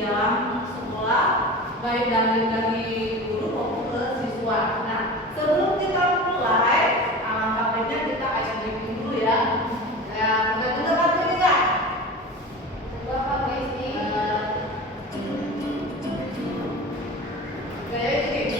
dalam sekolah, baik dari guru maupun ke siswa. Nah, sebelum kita mulai, alangkah baiknya kita ice breaking dulu ya. Ya, udah dengar lagu ini nggak? Coba Pak Rizky. Kayak gini.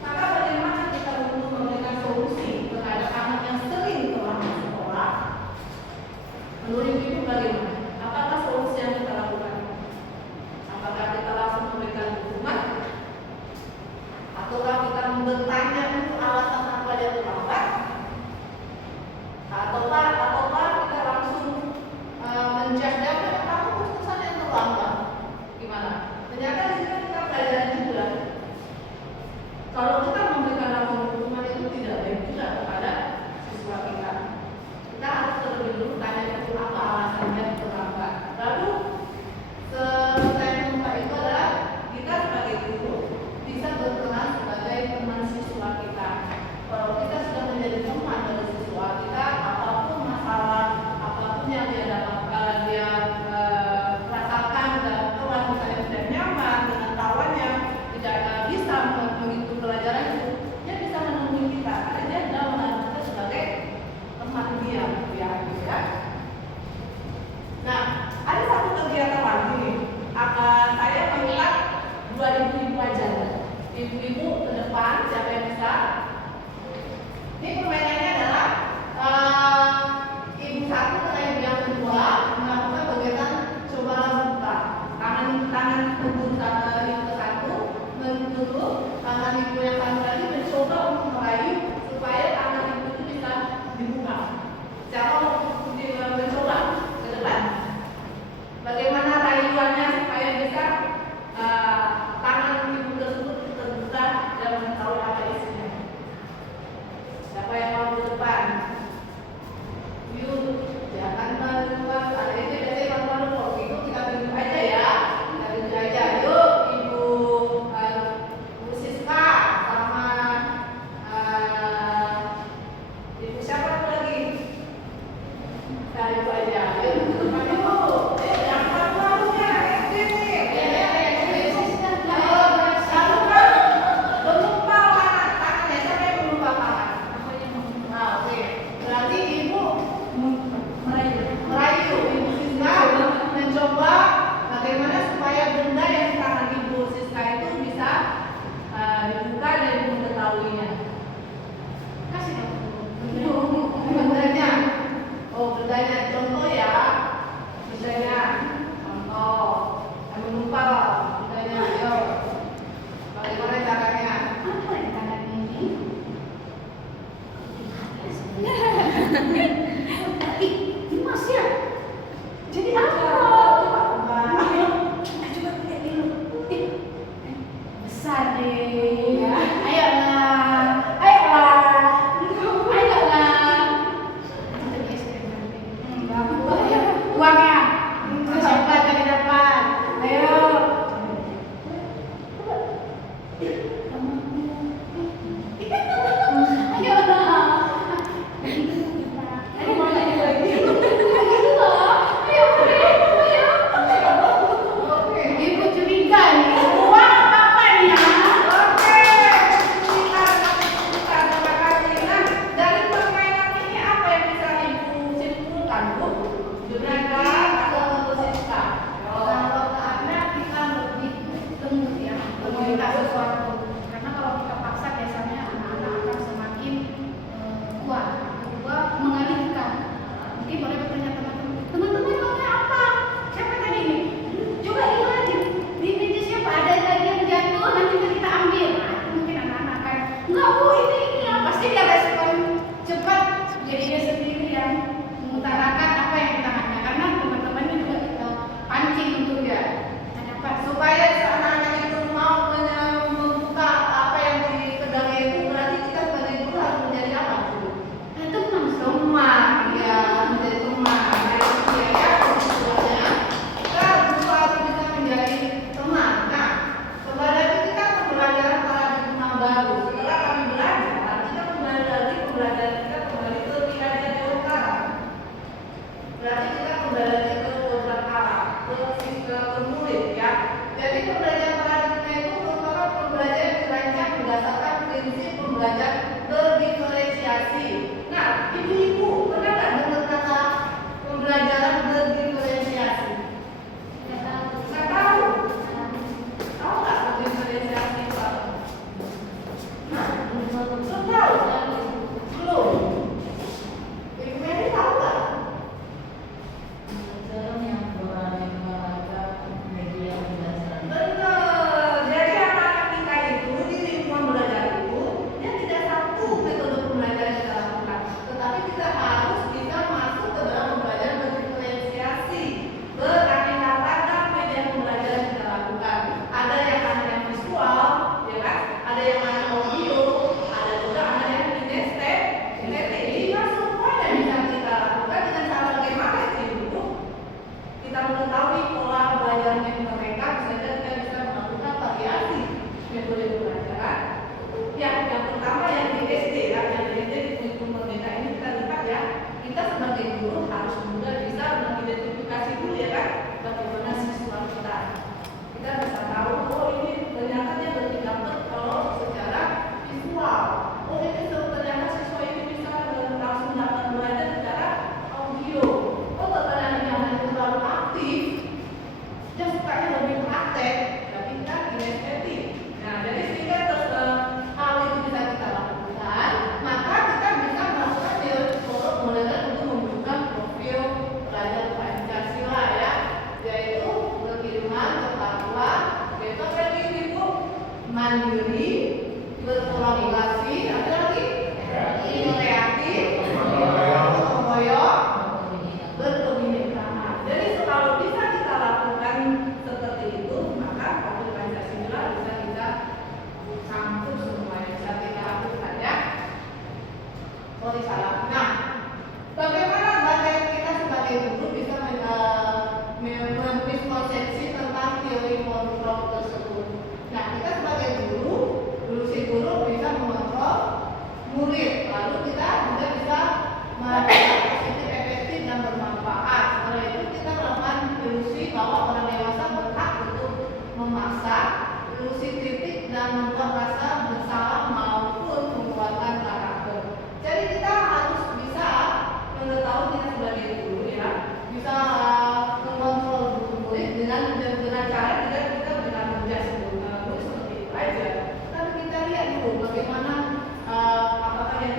Maka bagaimana kita untuk memberikan Ini Mas ya? Jadi apa? Coba lihat dulu. Besar deh. Ayolah. Uangnya. Siapa yang dapat? Ayo. Ibu curiga nih, uang apa nih ya? Oke, terima kasih. Nah, dari permainan ini apa yang bisa Ibu simpulkan, Bu? Juragan atau membersihkan? Kalau karena kita lebih lembut ya, meminta sesuatu. Karena kalau kita paksa biasanya anak-anak akan semakin kuat. Kedua, mengalihkan. Mungkin boleh bertanya teman-teman maunya apa? Siapa tadi ini? Coba lihat di meja siapa ada lagi yang jatuh nanti kita ambil. Nah, itu mungkin anak-anak akan enggak bu ini ya pasti dia respon cepat. Jadi dia sendiri yang mengutarakan apa yang kita hanya karena teman-temannya juga kita pancing untuk dia. Ada apa? Supaya anak-anak itu mau membuka apa yang di pedangnya itu, berarti kita sebagai guru harus menjadi apa, Bu? Teman Teman, ya, menjadi teman. Nah, itu dia ya, kesimpulannya. Kita guru harus bisa menjadi teman. Nah, kepada kita pembelajaran paradigma baru. Setelah kami belajar, kita kembali lagi pembelajaran kita kembali ke tiga utara. Berarti kita kembali lagi ke program Arab, ke murid ya. Jadi pembelajaran paradigma itu merupakan pembelajaran yang dirancang berdasarkan prinsip pembelajaran berdiferensiasi. Nah, ibu-ibu pernah nggak dengar kata pembelajaran berdiferensiasi? Nggak tahu. Tahu nggak berdiferensiasi itu apa? Hah? Belum tahu? Belum. Ibu Mary tahu nggak? Benar. Jadi anak-anak kita itu di lingkungan belajar itu dia tidak satu metode pembelajaran yang kita lakukan, tetapi kita harus bisa masuk ke dalam pembelajaran berdiferensiasi. Berarti kata media pembelajaran yang kita lakukan. Ada yang yang visual, ya kan? Ada yang audio, ada juga yang kinestetik. Jadi semua yang bisa kita lakukan dengan cara bagaimana sih, Bu? Kita mengetahui pola belajarnya mereka, sehingga kita bisa melakukan variasi metode pembelajaran. Yang pertama yang di SD ya, yang di SD di kurikulum merdeka ini kita lihat ya, kita sebagai guru harus juga bisa mengidentifikasi dulu ya kan, bagaimana siswa kita. Kita bisa tahu, oh ini ternyata dia lebih dapat kalau secara visual. Oh ini ternyata siswa ini bisa langsung dapat belajar secara audio. Oh ternyata yang terlalu aktif, dia sukanya lebih praktek, tapi kan kinestetik. Nah, jadi sehingga hal itu bisa kita lakukan, maka kita bisa melakukan teori psikolog modern untuk membuka profil pelajar Pancasila ya, yaitu berkiriman, kepatuhan, yaitu apa ini Bu? Mandiri, berkolaborasi, ada lagi? Kreatif, gotong royong, berkebinekaan. Jadi kalau bisa kita lakukan seperti itu, maka profil Pancasila bisa kita sangkut semuanya, bisa kita lakukan ya. Sorry salah. Nah, bagaimana kita sebagai guru bisa miskonsepsi tentang teori kontrol tersebut? Nah, kita sebagai guru si guru bisa mengontrol murid, lalu kita juga bisa melakukan positif, efektif dan bermanfaat. Setelah itu kita melakukan ilusi bahwa orang dewasa berhak untuk memaksa, ilusi kritik dan membuat rasa bersalah maupun menguatkan karakter. Jadi kita harus bisa mengetahui kita sebagai guru ya, bisa mengontrol murid dengan cara kita dengan menjadi guru seperti itu aja. Tapi kita lihat dulu bagaimana apakah dia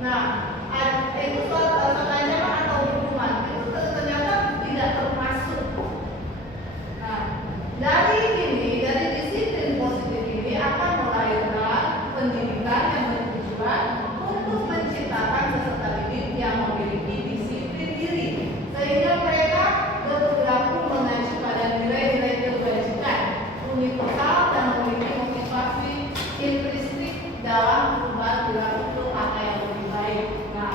Nah, itu suatu ancaman atau hukuman itu ternyata tidak termasuk. Nah, dari disiplin positif ini akan melahirkan pendidikan yang bertujuan untuk menciptakan peserta didik yang memiliki disiplin diri, sehingga mereka berperilaku mengacu pada nilai-nilai kebajikan, universal dan memiliki motivasi intrinsik dalam perubahan perilaku ke arah yang lebih baik. Nah,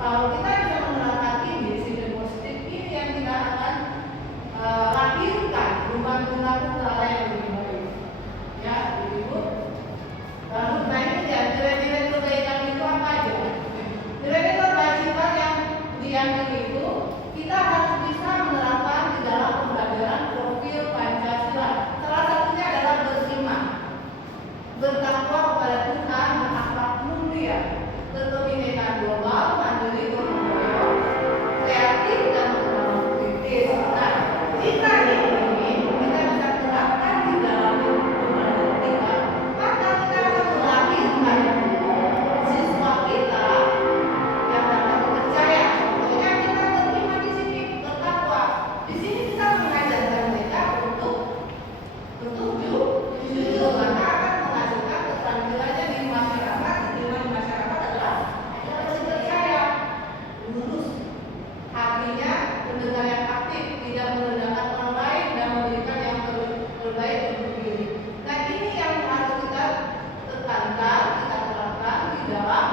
kalau kita bisa menerapkan ini disiplin positif ini yang kita akan lahirkan perubahan perilaku ke arah yang lebih baik. Ya, Ibu. Lalu nah ini ya nilai-nilai kebaikan itu apa aja? Nilai-nilai kebajikan yang diyakini itu kita harus bisa menerapkan di dalam pembelajaran profil Pancasila. Salah satunya adalah beriman, bertakwa kepada Tuhan, berakhlak mulia, berkebinekaan global, mandiri, gotong royong, kreatif dan kritis. Nah, jika ini kita bisa terapkan di dalam pembelajaran kita, maka kita akan melahirkan siswa kita yang dapat percaya. Contohnya kita beriman di sini, bertakwa. Di sini kita mengajarkan mereka untuk jujur, maka akan menghasilkan keterampilannya di masyarakat. Di masyarakat adalah percaya, lurus, hatinya pendengar yang aktif, tidak merendahkan orang lain dan memberikan yang terbaik untuk diri. Nah, ini yang harus kita tekankan, kita terapkan di dalam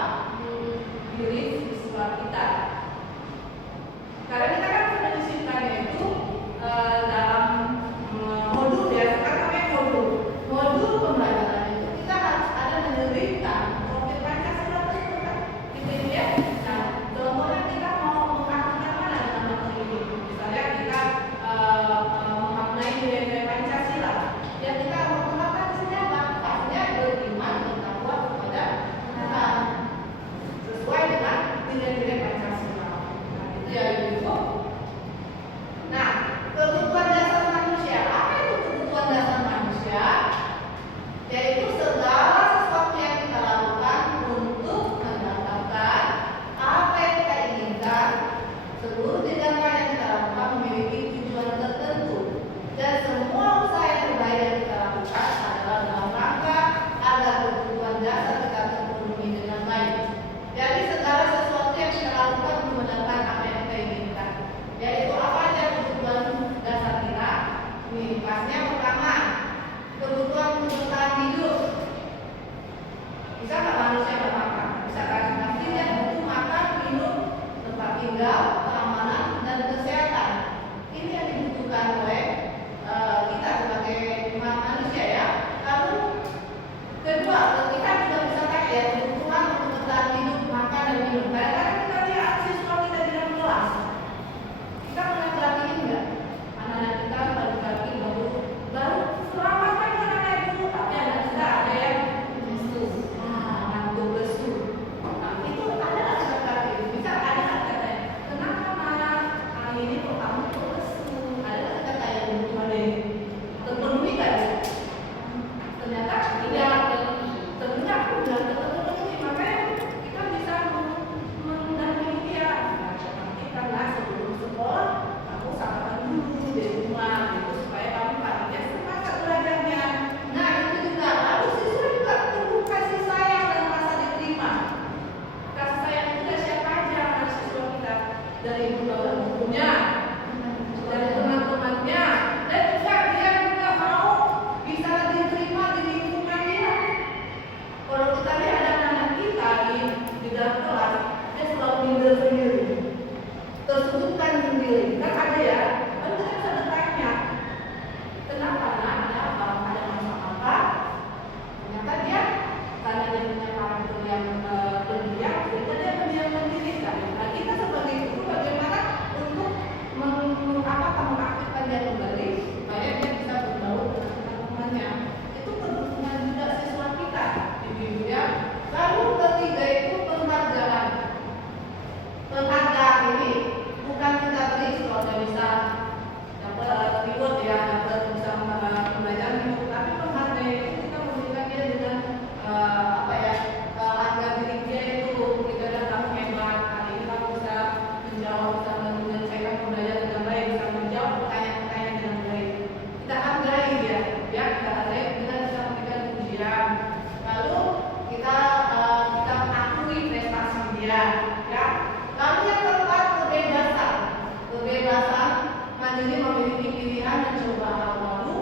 diri siswa kita. Karena kita kan sudah disipkannya itu dalam modul ya, sekarang namanya modul pembelajaran itu kita harus ada menyelipkan profil Pancasila tersebut kan, gitu ya. Nah, contohnya kita mau mengaktifkan mana dengan materi ini? Misalnya kita memaknai nilai-nilai Pancasila, ya kita mau menerapkan di sini apa? Pastinya beriman, bertakwa kepada Tuhan sesuai dengan nilai-nilai Pancasila. Nah, itu ya Ibu. Nah, kebutuhan dasar manusia. Apa itu kebutuhan dasar manusia? Yaitu segala sesuatu yang kita lakukan untuk mendapatkan apa yang kita inginkan. Seluruh tindakan yang kita lakukan memiliki tujuan tertentu, dan semua usaha yang terbaik yang kita lakukan adalah dalam rangka agar kebutuhan dasar kita terpenuhi dengan baik. Jadi segala sesuatu yang kita lakukan untuk mendapatkan apa yang kita inginkan. Yaitu apa aja kebutuhan dasar kita? Nih, kelasnya pertama, kebutuhan untuk bertahan hidup. Bisa nggak manusia bermakan? Bisa kan? Pasti dia butuh makan, minum, tempat tinggal, keamanan, dan kesehatan. Ini yang dibutuhkan oleh kita sebagai manusia ya. Lalu kedua, kita juga bisa tanya ya, kebutuhan untuk bertahan hidup, makan dan minum. Kadang-kadang kita lihat siswa kita di dalam kelas, kita pernah perhatiin nggak? Anak-anak kita pagi-pagi baru selamatkan anak-anak dulu, tapi anak kita ada yang lesu, ngantuk lesu. Nah, itu ada kata-kata itu. Bisa ada kata-kata, kenapa diri memiliki pilihan mencoba hal baru,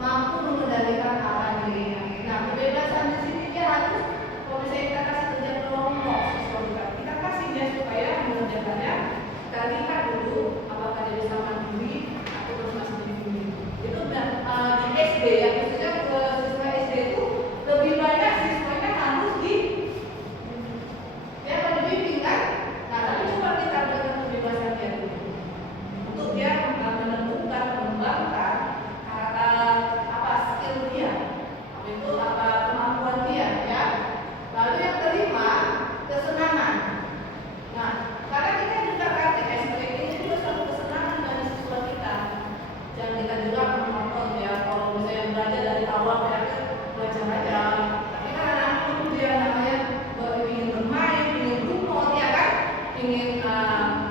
mampu mengendalikan arah dirinya. Nah, kebebasan di sini dia harus, kalau misalnya kita kasih kerja kelompok siswa kita kasih dia supaya mengerjakannya, kita lihat dulu apakah dia bisa mandiri atau terus masih dibimbing. Itu di SD ya, khususnya ke siswa SD itu lebih banyak siswanya harus dia dibimbing kan. Nah, tapi coba kita berikan kebebasan dia dulu untuk dia menentukan, mengembangkan skill dia, itu kemampuan dia ya. Lalu yang kelima, kesenangan. Nah, karena kita juga kan di SD ini juga suatu kesenangan dari siswa kita. Jangan kita juga menonton ya, kalau misalnya belajar dari awal ya belajar aja. Tapi kan anak-anak itu dia namanya ingin bermain, ingin berumur ya kan, ingin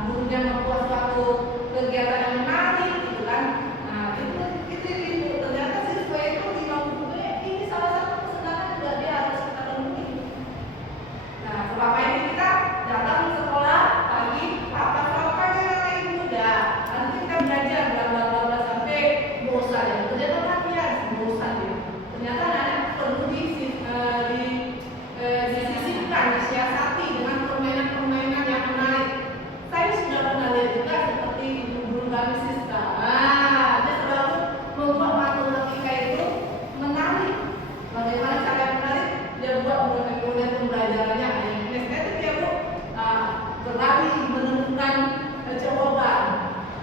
gurunya membuat suatu kegiatan yang menarik gitu kan. Nah, itu ternyata siswa itu di kampung ini salah satu kesenangan juga dia harus kita penuhi. Nah, selama ini kita datang ke sekolah pagi, apa yang muda, nanti kita belajar bla sampai bosan ya. Ternyata latihan bosan ya. Ternyata anak perlu disisipkan, disiasati dengan permainan-permainan yang menarik. Saya sudah pernah lihat juga seperti ibu guru kami Siska. Dia selalu membuat matematika itu menarik. Bagaimana cara yang menarik? Dia buat kemudian pembelajarannya. Biasanya dia berlari menemukan jawaban.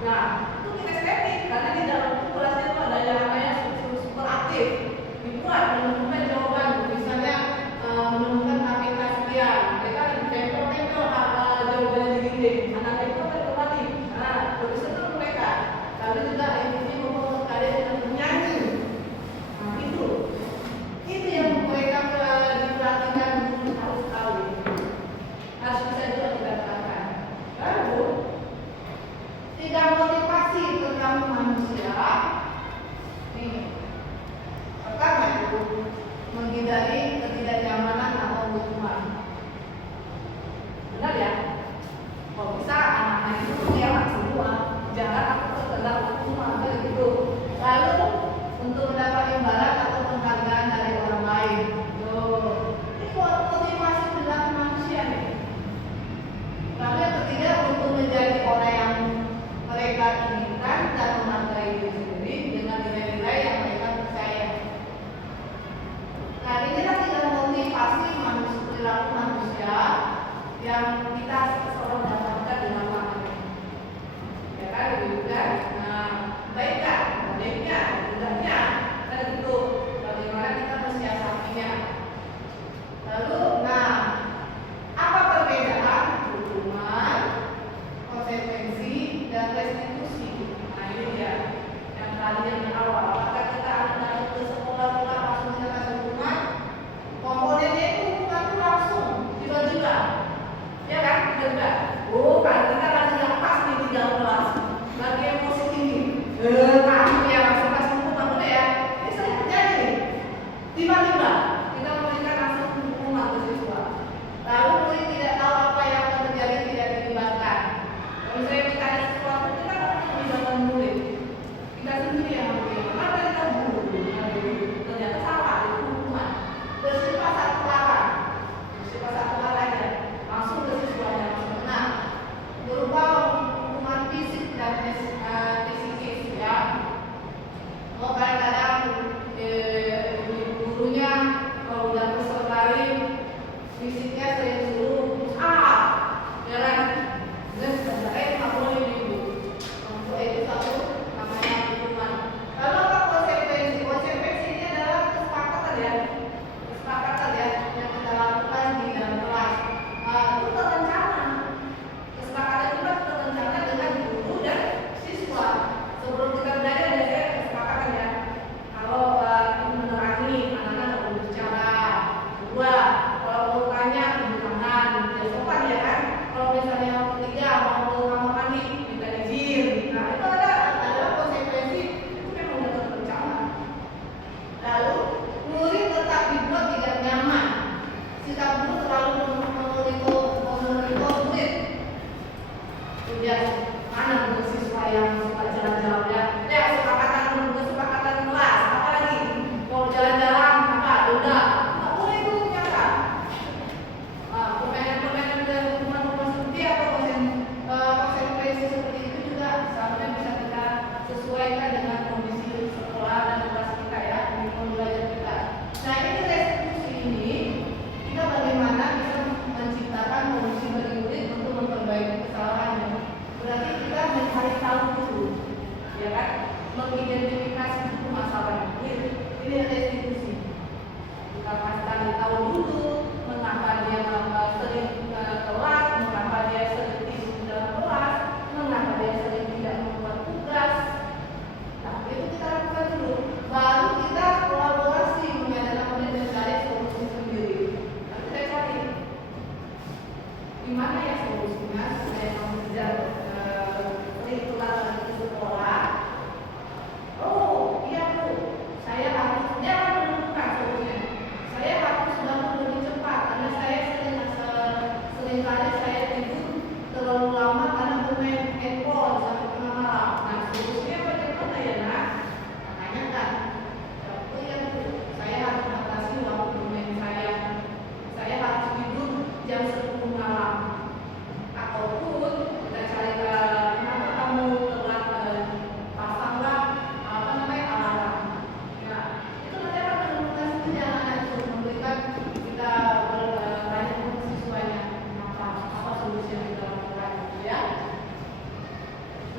Nah, itu kinestetik karena di dalam kelasnya itu ada yang namanya super aktif. Dibuat menemukan jawaban, misalnya menemukan kapasitas dia. Mereka tempel jawabannya di dinding. Anak itu berlari. Nah, lebih senang mereka. Lalu juga ini membuat kalian dengan menyanyi. Nah, itu yang mereka diperhatikan harus tahu. Harus bisa juga kita terapkan. Lalu tiga motivasi tentang manusia. Nih, pertama itu menghindari ketidaknyamanan atau hukuman. Benar ya? Kalau bisa anak-anak itu mengelak semua, jangan aku terkena hukuman gitu. Lalu untuk mendapat imbalan atau penghargaan dari orang lain. Ini motivasi perilaku manusia nih. Lalu yang ketiga untuk menjadi orang yang mereka inginkan dan menghargai diri sendiri dengan nilai-nilai yang mereka percaya. Nah, inilah tiga motivasi perilaku manusia yang kita seorang dapatkan dengan makna. Ya kan, begitu kan? Nah, baiknya, tidaknya, dan itu bagaimana kita mensiasatinya. Lalu, apa perbedaan hukuman, konsekuensi, dan restitusi? Nah, ini dia yang tadi yang di awal. Apakah kita akan ke sekolah kita langsung kita kasih hukuman? Komponennya itu hukuman itu langsung tiba-tiba, ya kan? Tiba-tiba. Kan kita lagi yang pas nih di dalam kelas, lagi emosi tinggi. Kamu ya langsung kasih hukuman boleh ya? Ini sering terjadi nih. Tiba-tiba kita memberikan langsung hukuman ke siswa. Lalu murid tidak tahu apa yang akan terjadi, tidak dilibatkan. Kalau saya ditanya sesuatu, kita nggak pernah melibatkan murid. Kita sendiri yang memilih. Kenapa kita guru? Ternyata salah itu hukuman. Bersifat satu arah aja, langsung ke siswanya langsung. Nah, guru gimana ya solusinya supaya kamu tidak sering telat lagi ke sekolah? Oh iya Bu, saya harus dia akan menemukan solusinya. Saya harus bangun lebih cepat karena saya seringkali saya tidur terlalu lama karena bermain handphone sampai tengah malam. Nah solusinya bagaimana ya nak? Makanya kan, oh iya Bu, saya harus batasi waktu bermain saya. Saya harus tidur jam 10 malam. Ataupun kita cari kenapa kamu telat pasanglah apa namanya alarm. Ya, itu nanti akan menemukan perjalanan untuk memberikan kita banyak siswanya apa solusi yang kita lakukan gitu ya.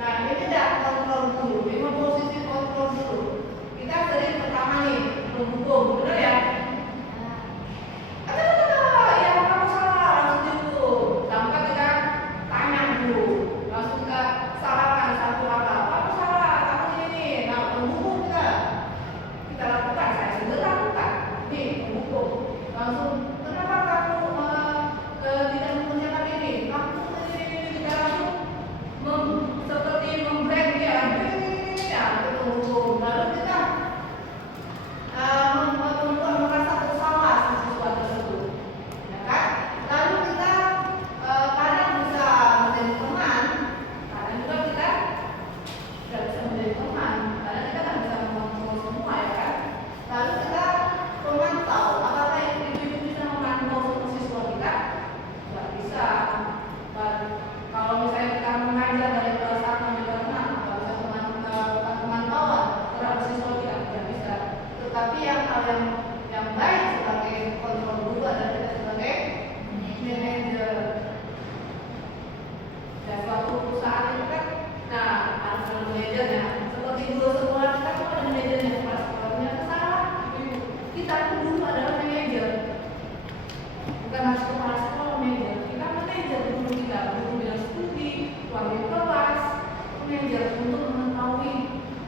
Nah ini tidak kontrol dulu, ini posisi kontrol dulu. Kita sering pertama nih menghukum, benar ya? Ya kamu salah, langsung dihukum. Tanpa kita tanya dulu, langsung kita salahkan satu langkah. Kamu salah, kamu ini. Nah, menghukum kita lakukan. Saya sudah lakukan. Nih, menghukum. Langsung, kenapa kamu tidak mengerjakan ini? Kamu ini kita langsung seperti membrek dia. Ya, itu menghukum. Lalu kita membuat merasa bersalah siswa tersebut, ya kan? Lalu kita kadang bisa menjadi teman, kadang juga kita tidak bisa menjadi teman, karena kita kan bisa mengontrol semua ya kan? Lalu kita memantau, apakah ibu-ibu bisa memantau semua siswa kita? Tidak bisa. Dan kalau misalnya kita mengajar dari kelas 1 sampai kelas 6, kalau bisa pemantauan terhadap siswa kita tidak bisa. Tetapi yang baik sebagai kontrol guru adalah kita sebagai manajer. Dan suatu perusahaan itu kan, nah harus ada manajernya. Seperti dulu sekolah kita tuh ada manajernya, kepala sekolahnya salah. Kita tuh dulu adalah manajer, bukan harus kepala sekolah manajer. Kita manajer guru kita, guru bidang studi, wali kelas, manajer untuk mengetahui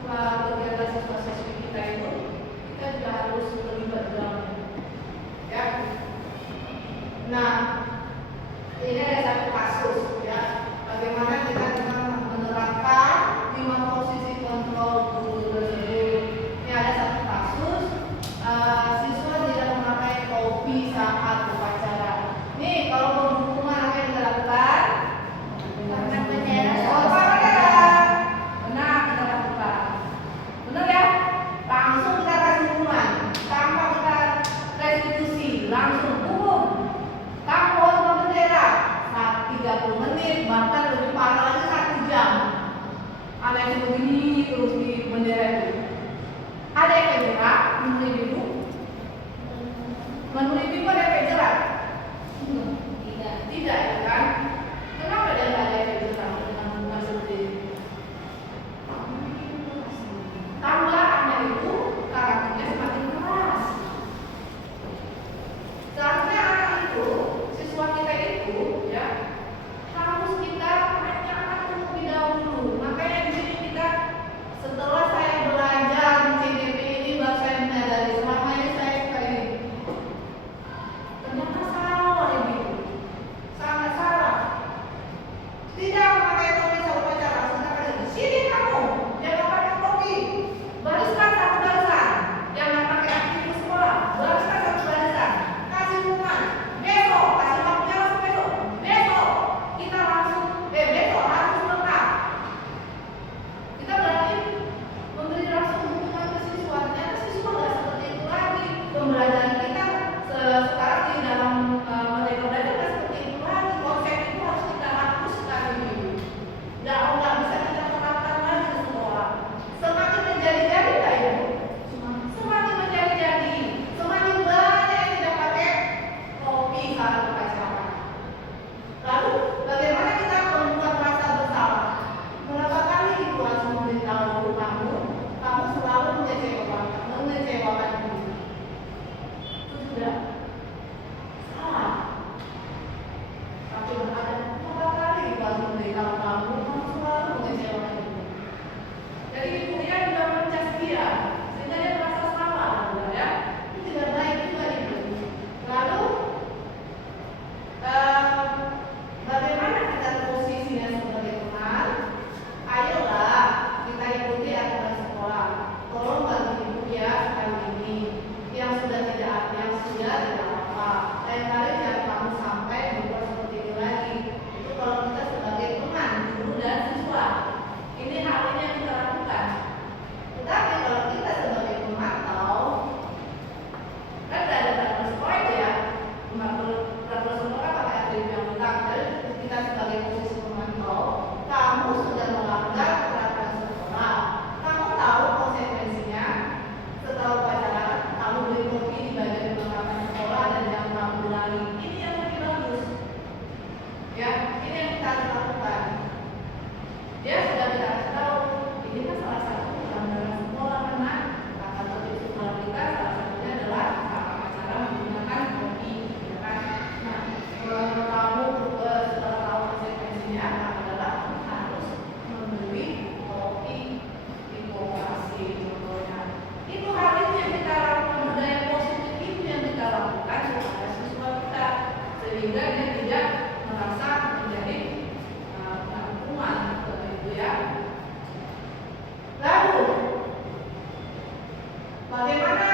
kegiatan siswa-siswi kita itu. Kita juga harus terlibat dalamnya, ya. Nah, ini ada satu kasus, ya. Bagaimana kita bisa menerapkan 5 posisi kontrol guru tersebut. Ini ada satu kasus, siswa tidak memakai topi saat upacara. Nih, kalau penghukuman apa yang kita lakukan? Pangkat bendera. Benar, kita lakukan. Benar ya? Langsung kita kasih hukuman tanpa kita restitusi, langsung hukum. Kamu hormat bendera 30 menit, bahkan lebih parah lagi 1 jam. Anak itu begini terus di bendera itu. Ada efek jerak menurut ibu? Menurut ibu ada efek jerak? Tidak ya kan? Kenapa dia nggak ada efek jerak dengan hukuman seperti ini? Tambah anak itu karakternya semakin keras. Seharusnya anak itu, siswa kita itu, ya harus kita tanyakan terlebih dahulu. Makanya di sini kita, setelah saya belajar di CDP ini, baru saya menyadari selama ini saya suka ini. kita harus lakukan. Dia sudah kita kasih tahu, ini kan salah satu pelanggaran sekolah karena tata tertib sekolah kita salah satunya adalah cara menggunakan kopi, ya kan? Nah, kalau kamu setelah tahu konsekuensinya adalah kamu harus membeli kopi di koperasi contohnya. Itu hal itu yang kita lakukan, budaya positif itu yang kita lakukan kepada siswa kita sehingga dia tidak merasa menjadi hukuman seperti itu ya. Lalu bagaimana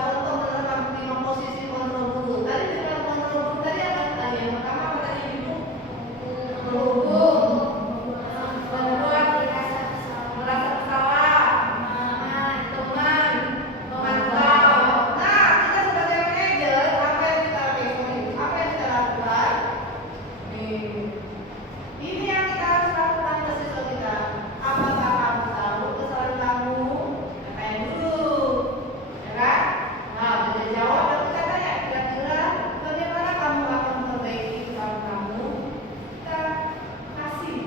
contoh tentang 5 posisi kontrol guru? Tadi dalam kontrol guru tadi apa tadi? Yang pertama apa tadi Ibu? Menghukum, membuat merasa bersalah, teman, memantau. Nah, kita sebagai manajer apa yang kita lakukan? Ini yang kita harus lakukan ke siswa kita. Apakah kamu tahu kesalahan kamu? Tanya dulu, ya kan? Nah, udah jawab dan kita tanya kira-kira bagaimana kamu akan memperbaiki kesalahan kamu? Kita kasih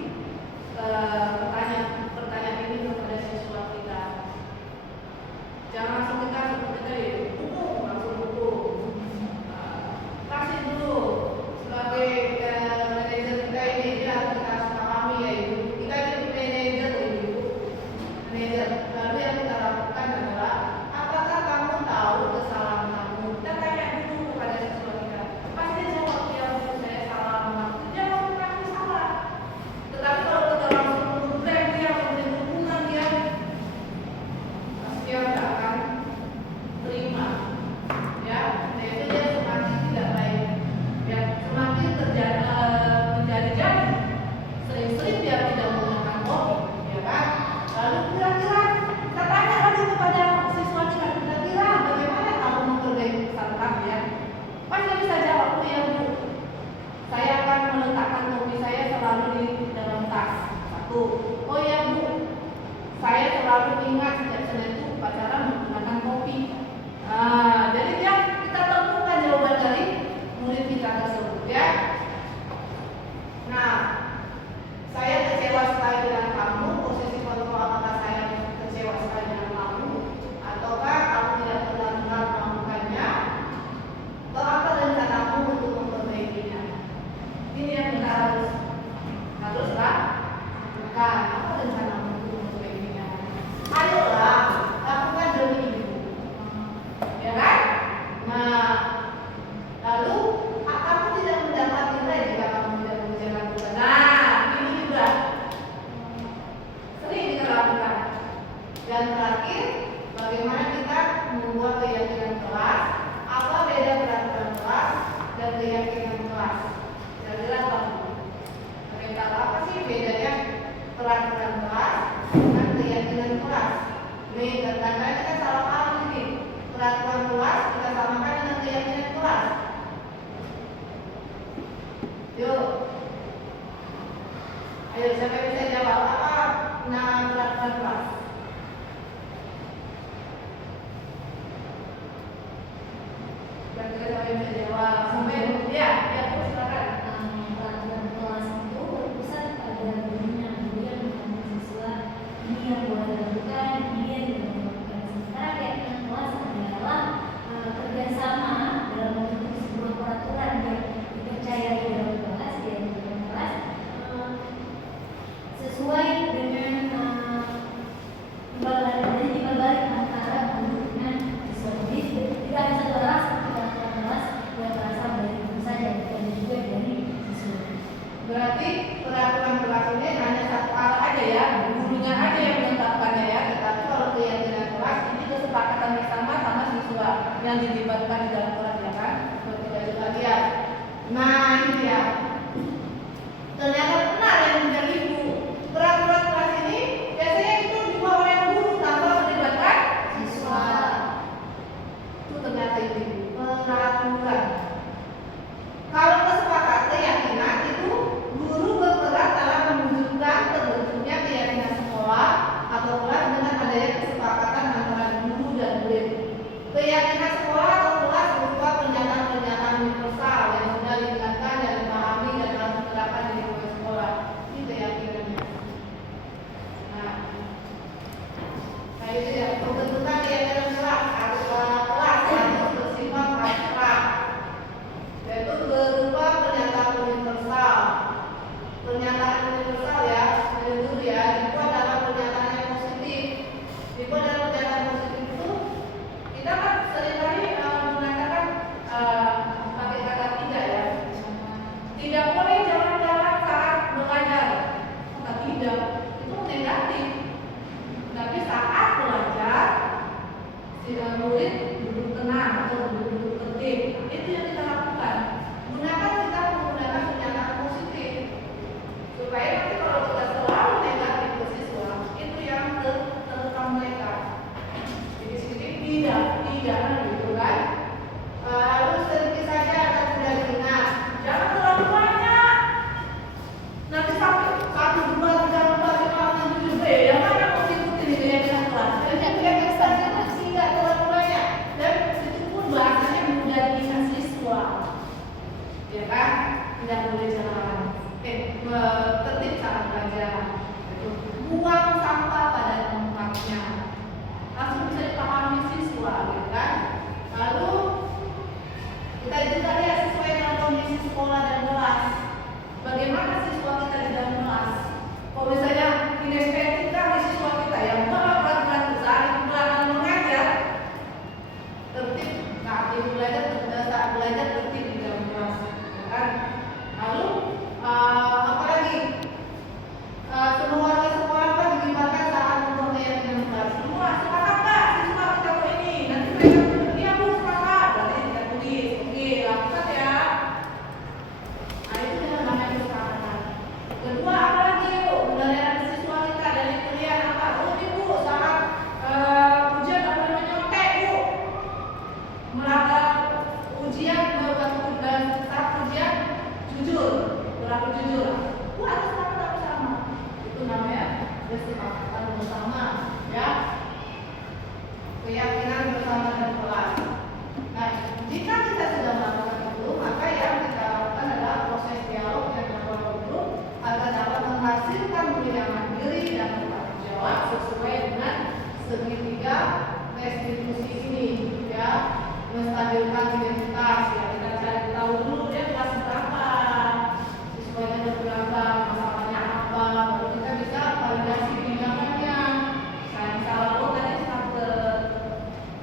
pertanyaan ini kepada siswa kita. Jangan langsung kita seperti tadi, hukum, langsung hukum. Kasih dulu sebagai manajer kita ini dia harus kita harus pahami ya Ibu. Kita jadi manajer loh Ibu. Manajer. Lalu yang kita lakukan adalah apakah kamu tahu kesalahan kamu? Kita tanya dulu kepada siswa kita. Pasti dia jawab ya Bu, saya salah mengaku. Jawab pasti salah. Tetapi kalau kita langsung mengklaim dia memberi hukuman dia, pasti dia tidak akan terima. Ya, nah itu dia semakin tidak baik. Ya, semakin menjadi-jadi. Sering-sering dia tidak menggunakan kopi, ya kan? Lalu kira-kira kita tanya lagi kepada siswa kita, kira-kira bagaimana kamu memperbaiki kesalahan kamu ya? Pasti dia bisa jawab, oh ya Bu, saya akan meletakkan kopi saya selalu di dalam tas. Satu, oh ya Bu, saya selalu ingat setiap Senin itu upacara menggunakan kopi. Nah, jadi dia kita temukan jawaban dari murid kita tersebut ya. Nah, saya kecewa sekali dengan kamu. Posisi kontrol apakah saya kecewa sekali dengan kamu, ataukah kamu tidak benar-benar melakukannya? Atau apa rencanamu untuk memperbaikinya? Ini yang kita harus lakukan. Apa rencanamu untuk memperbaikinya? Ayolah, lakukan demi Ibu. Ya kan? Nah, lalu kamu tidak mendapat nilai jika kamu tidak mengerjakan tugas. Nah, ini juga sering kita lakukan. Dan terakhir, bagaimana kita membuat keyakinan kelas? Apa beda peraturan kelas dan keyakinan kelas? Kira-kira apa? Kira-kira apa sih bedanya peraturan kelas dengan keyakinan kelas? Nih, kadang-kadang kita salah paham ini. Peraturan kelas kita samakan dengan keyakinan kelas. Yuk, ayo siapa yang bisa jawab apa peraturan kelas? Kira-kira siapa yang bisa jawab? Sampai ya, Bu silakan. Peraturan kelas itu berpusat pada gurunya, guru yang mengatur siswa ini yang boleh dilakukan, ini yang tidak boleh dilakukan. Sementara keyakinan kelas adalah kerjasama dalam membentuk sebuah peraturan yang dipercayai dalam kelas, dan dalam kelas sesuai dengan timbal balik antara guru dengan siswa. Jadi tidak ada satu arah seperti peraturan kelas yang berasal dari guru saja, dan juga dari siswa. Berarti peraturan kelas ini hanya satu arah aja ya, gurunya aja yang menetapkannya ya. Tetapi kalau keyakinan kelas ini kesepakatan bersama sama siswa yang dilibatkan di dalam kelas ya kan, seperti belajar bagian. Nah ini dia. Ternyata benar yang menjadi Ibu. Peraturan kelas ini biasanya itu dibuat oleh guru tanpa melibatkan siswa. Itu ternyata itu peraturan. Kalau kesepakatan keyakinan itu guru berperan dalam mewujudkan terbentuknya keyakinan sekolah atau kelas dengan adanya kesepakatan antara guru dan murid. Keyakinan sekolah atau kelas berupa pernyataan-pernyataan universal yang sudah diingatkan dan dipahami tidak, itu negatif. Tapi saat belajar, si murid duduk tenang atau duduk tertib, itu yang kita lakukan. Kita menggunakan pernyataan positif supaya nanti kalau kita selalu negatif ke siswa, itu yang terekam mereka. Jadi sedikit tidak gitu kan. Lalu sedikit saja akan sudah diingat. Jangan terlalu banyak. Nanti sampai 1, 2, 3, 4, 5, 6, 7, ya kan yang mau ikutin ini yang kita kelas. Jadi biasanya masih nggak terlalu banyak. Dan itu pun bahasanya mudah diingat siswa. Ya kan? Tidak boleh jalan. Tertib saat belajar. Buang sampah pada tempatnya. Langsung bisa dipahami siswa, ya kan? Lalu kita juga lihat sesuai dengan kondisi sekolah dan kelas. Bagaimana siswa kita di dalam kelas? Kalau misalnya kinestetika di siswa kita yang berat-berat besar di belakang mengajar, tertib saat belajar, saat belajar tertib di dalam kelas, ya kan? Lalu apa lagi? Semua warga sekolah kan dilibatkan saat memperoleh dengan kelas. Semua sepakat nggak siswa kita mau ini? Nanti mereka tulis, iya bu sepakat. Berarti kita tulis, oke lakukan ya. Nah itu yang namanya kesepakatan. Kedua apa lagi bu? Budaya siswa kita dari kuliah apa? Oh ini bu saat ujian apa namanya nyontek bu? Melanggar ujian dan saat ujian jujur, berlaku jujur. Bu harus sama. Itu namanya kesepakatan bersama, ya. Keyakinan bersama dan kelas. Nah, jika kita sudah melakukan itu, maka yang kita lakukan adalah proses dialog yang dilakukan guru agar dapat menghasilkan murid yang mandiri dan bertanggung jawab sesuai dengan segitiga restitusi ini, ya. Menstabilkan identitas, ya. Kita cari tahu dulu dia kelas berapa, siswanya berapa, masalahnya apa, baru kita bisa validasi tindakannya. Saya salah, oh tadi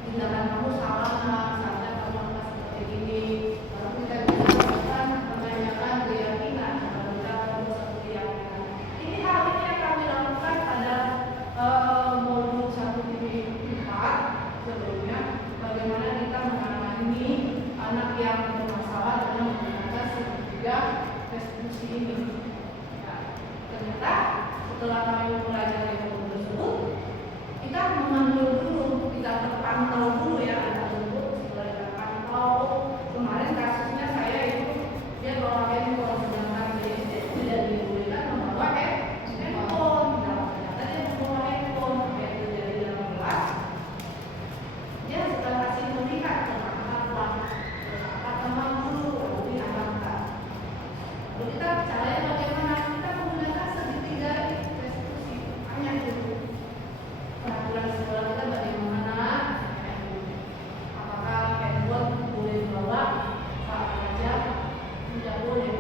tindakan kamu salah, misalnya kamu akan seperti ini. Baru kita bisa lakukan menanyakan keyakinan, baru kita perlu satu keyakinan. Ini hal ini yang kami lakukan pada modul 1.4 sebelumnya. Bagaimana kita menangani anak yang bermasalah dengan menggunakan segitiga restitusi ini. Nah, ternyata setelah kami mempelajari modul tersebut, kita memanggil dulu, kita terpantau dulu ya anak tersebut. Setelah kita pantau, kemarin kasusnya saya itu dia bawa handphone, sedangkan dia tidak dibolehkan membawa handphone. Nah, ternyata dia membawa handphone, yaitu dari dalam kelas. Dia sudah kasih melihat kemampuan sama guru, ini amankan. Lalu kita caranya bagaimana? Kita menggunakan segitiga restitusi. Tanya dulu peraturan sekolah kita bagaimana? Apakah handphone boleh dibawa saat belajar? Tidak boleh.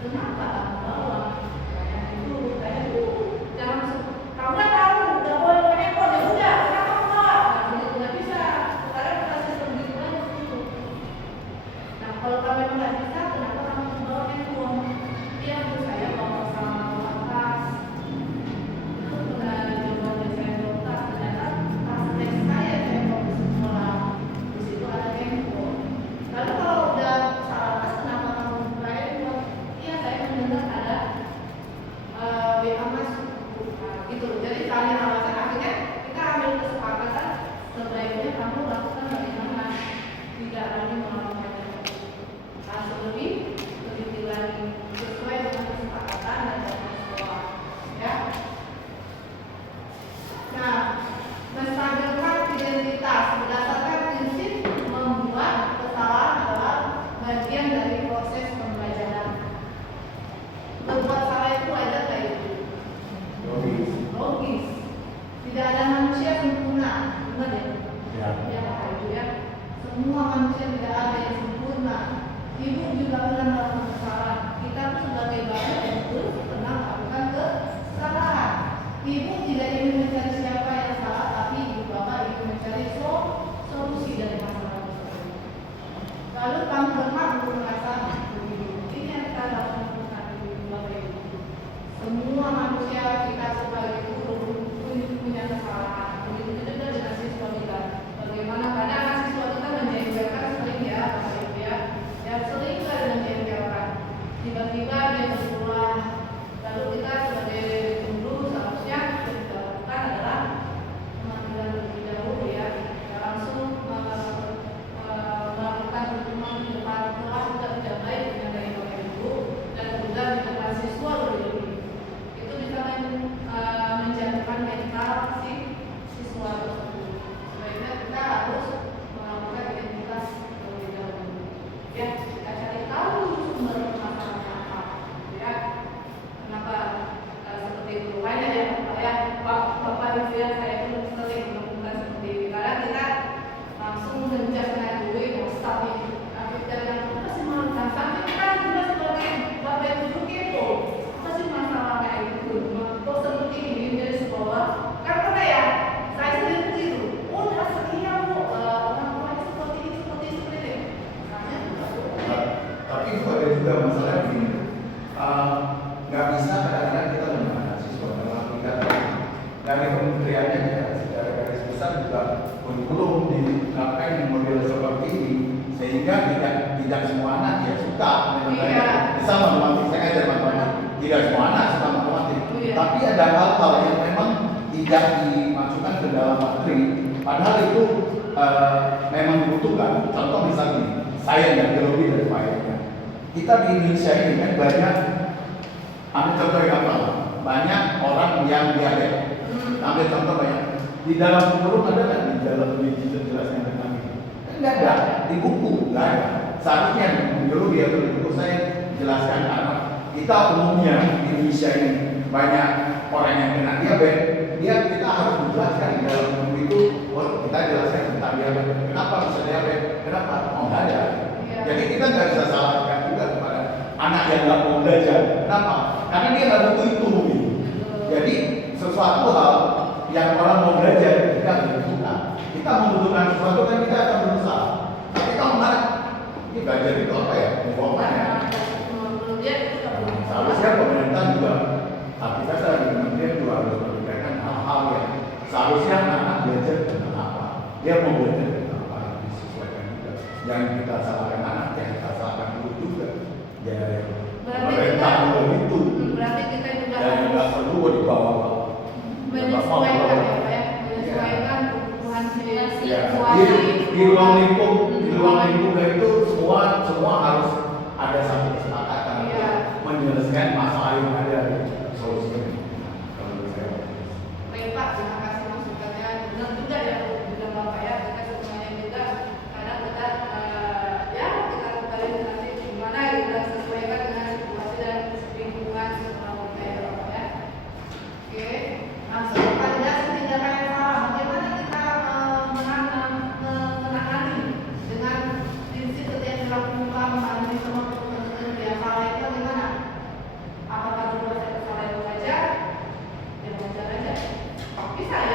Kenapa bawa? Tanya dulu. Jangan kamu kan tahu nggak boleh bawa handphone, ya udah kenapa bawa? Nggak bisa. Karena kita sistem gitu aja dulu. Nah kalau kamu nggak bisa, kenapa kamu bawa handphone? Dia menurut saya bawa sama tas. Itu pernah coba saya bawa tas, ternyata tas les saya bawa ke sekolah. Di situ ada handphone. Lalu kalau udah salah tas, kenapa kamu buka handphone? Iya saya mendengar ada WA masuk. Nah, gitu. Jadi saling alasan, akhirnya kita ambil kesepakatan sebaiknya kamu lakukan bagaimana tidak lagi melakukan itu. Nah, lebih teliti lagi sesuai dengan kesepakatan dan jadwal sekolah, ya. Nah, menstabilkan identitas berdasarkan prinsip membuat kesalahan adalah bagian dari proses pembelajaran. Berbuat salah itu wajar nggak itu? Logis. Tidak ada manusia sempurna, benar ya? Ya, Pak, itu ya. Semua manusia tidak ada yang sempurna. Ibu juga pernah melakukan kesalahan. Kita pun sebagai bapak dan guru pernah melakukan kesalahan. Ibu tidak ingin mencari siapa yang salah, tapi ibu bapak ingin mencari solusi dari masalah tersebut. Lalu kamu berhak untuk merasa begitu. Ini yang kita lakukan saat ibu bapak ibu. Semua manusia sehingga tidak semua anak ya suka dengan Iya. belajar. Misal matematik, saya ngajar matematik, tidak semua anak suka matematik. Iya. Tapi ada hal-hal yang memang tidak dimasukkan ke dalam materi, padahal itu memang dibutuhkan. Contoh misalnya, saya dan biologi dan sebagainya. Kita di Indonesia ini kan banyak, ambil contoh yang apa? Banyak orang yang diabetes. Ambil contoh banyak. Di dalam kurikulum ada nggak di dalam jelasnya tentang itu? Enggak ada. Di buku nggak ada. Seharusnya dulu dia di buku saya jelaskan karena kita umumnya di Indonesia ini banyak orang yang kena diabetes. Kita harus menjelaskan di dalam buku itu. Oh, kita jelaskan tentang diabetes. Kenapa bisa diabetes? Kenapa? Oh nggak ada. Iya. Jadi kita nggak bisa salahkan juga kepada anak yang nggak mau belajar. Kenapa? Karena dia nggak butuh itu. Gitu. Jadi sesuatu hal yang orang mau belajar kita membutuhkan. Kita membutuhkan sesuatu kan kita akan berusaha. Tapi kalau nggak, ini belajar itu apa ya? Membuangkan ya. Menurut dia itu nggak perlu. Seharusnya pemerintah juga, tapi kata di kementerian juga harus memberikan hal-hal yang seharusnya anak belajar tentang apa. Dia mau belajar tentang apa disesuaikan juga. Jangan kita salahkan anak, jangan kita salahkan guru juga. Ya, pemerintah juga itu. Berarti kita juga Dan nggak perlu dibawa. menyesuaikan ya Pak ya, menyesuaikan kebutuhan si Ya, siswa di ruang lingkup itu semua harus ada satu kesepakatan Iya. menyelesaikan masalah yang ada solusinya. Kalau menurut saya. Baik Pak, terima kasih masukannya. Benar juga ya juga Bapak ya, kita semuanya juga kadang kita ya kita kembali nanti gimana kita sesuaikan dengan situasi dan lingkungan sekolah kita ya Bapak ya. Oke, langsung pada tindakan yang salah. Bagaimana kita menangani dengan prinsip ketika dilakukan menangani semua keputusan yang salah itu bagaimana? Apakah berbuat salah yang wajar? Ya wajar aja. Bisa ya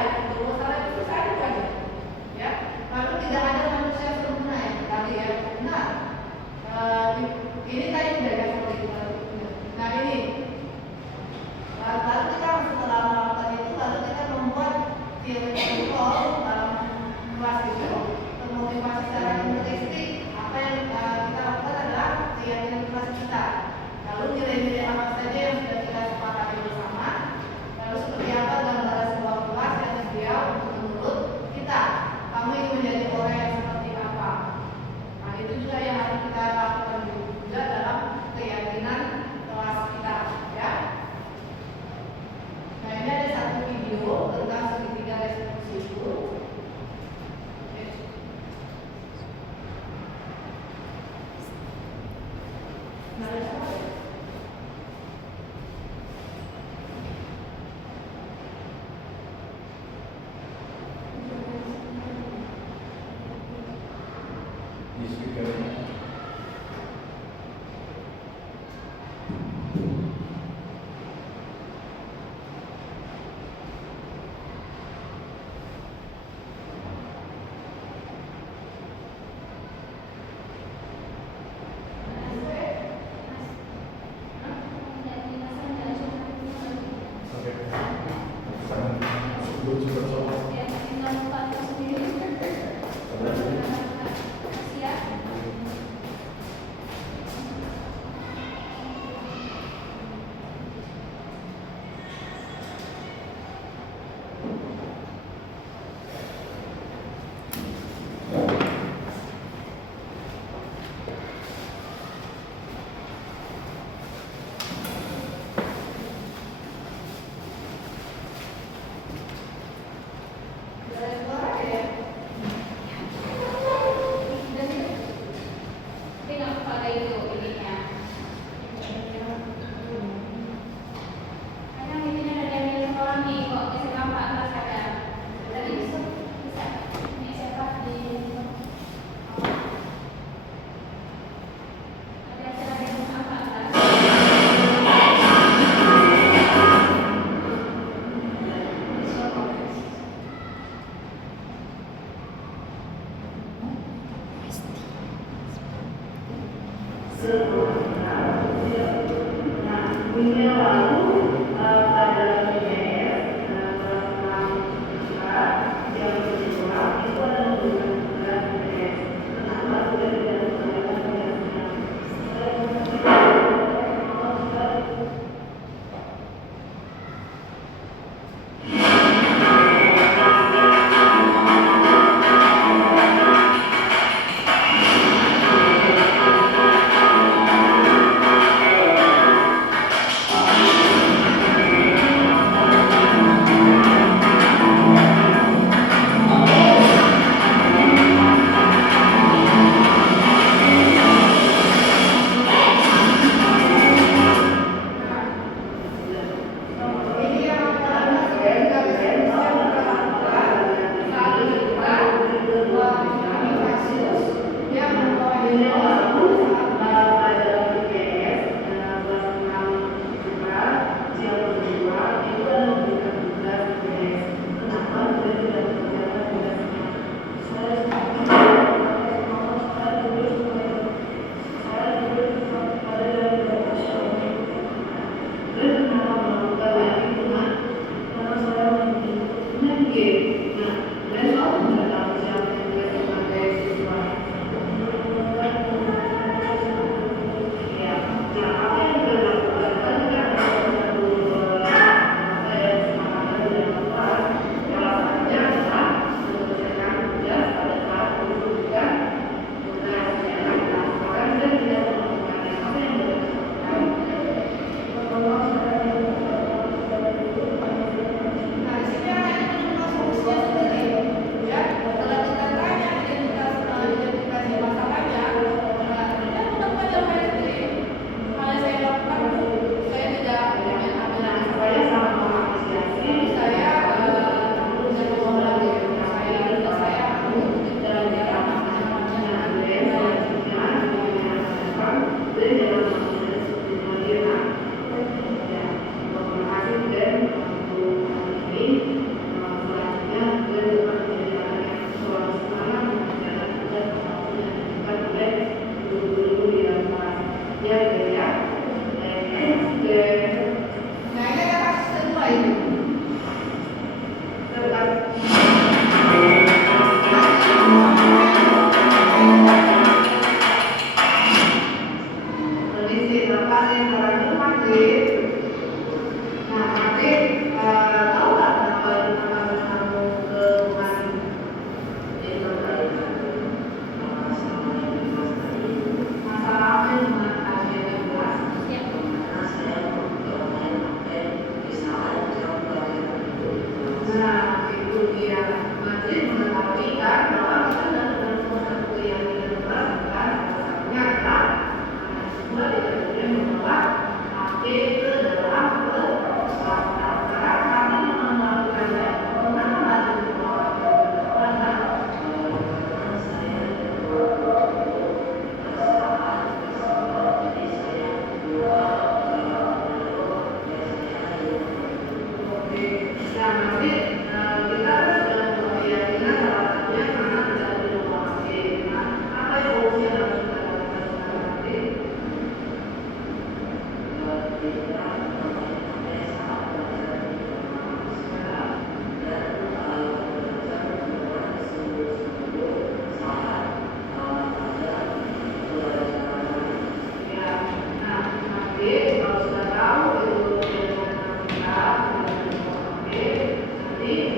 Ya, nah nanti kalau sudah tahu itu bagaimana kita nanti dibutuhkan dari HP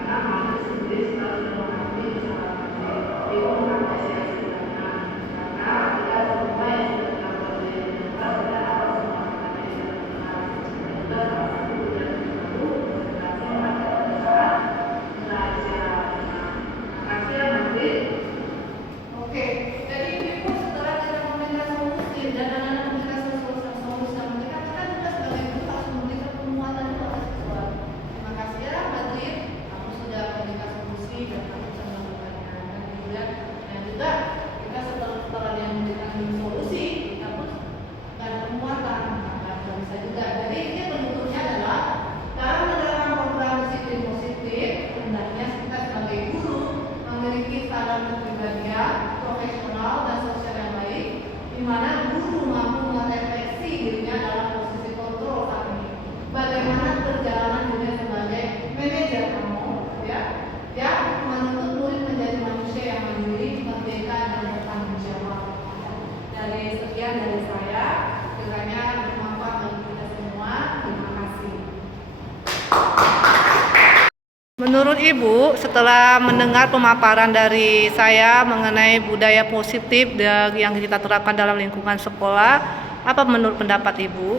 karena mana sendiri selalu HP misalnya itu bukan yang sebenarnya karena tidak semua yang sudah dilakukan oleh kita sudah harus melakukan yang sebenarnya juga salah satu dan baru presentasi pada saat belajar. Makasih ya nanti. Oke, jadi ibu setelah kita memberikan solusi dan anak-anak memberikan solusi yang mereka kita sebagai guru harus memberikan penguatan kepada siswa. Terima kasih ya Madrid, kamu sudah memberikan solusi dan kamu bisa melakukannya. Dan juga kita setelah yang memberikan solusi, kita pun ada penguatan. Nah, bisa juga. Jadi ini penutupnya adalah dalam menerapkan program disiplin positif, hendaknya kita sebagai guru memiliki standar kepribadian, profesional dan sosial yang baik, di mana guru mampu merefleksi dirinya dalam posisi kontrol saat ini. Bagaimana perjalanan dunia sebagai manajer kamu, ya, yang menuntut murid menjadi manusia yang mandiri, merdeka dan bertanggung jawab. Dari sekian dari saya, kiranya bermanfaat bagi kita semua. Terima kasih. Menurut Ibu, setelah mendengar pemaparan dari saya mengenai budaya positif yang kita terapkan dalam lingkungan sekolah, apa menurut pendapat Ibu?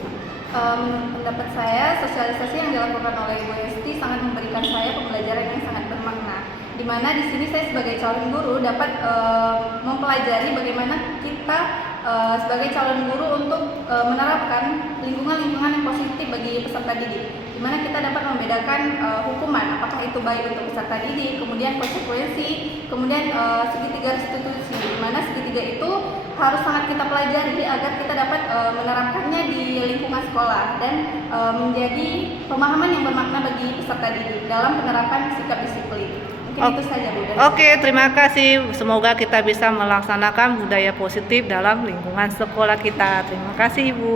Pendapat saya, sosialisasi yang dilakukan oleh Ibu Esti sangat memberikan saya pembelajaran yang sangat bermakna. Di mana di sini saya sebagai calon guru dapat mempelajari bagaimana kita sebagai calon guru untuk menerapkan lingkungan-lingkungan yang positif bagi peserta didik. Di mana kita dapat membedakan hukuman, apakah itu baik untuk peserta didik, kemudian konsekuensi, kemudian segitiga restitusi. Di mana segitiga itu harus sangat kita pelajari agar kita dapat menerapkannya di lingkungan sekolah dan menjadi pemahaman yang bermakna bagi peserta didik dalam penerapan sikap disiplin. Mungkin itu saja, Bu. Oke, terima kasih. Semoga kita bisa melaksanakan budaya positif dalam lingkungan sekolah kita. Terima kasih, Ibu.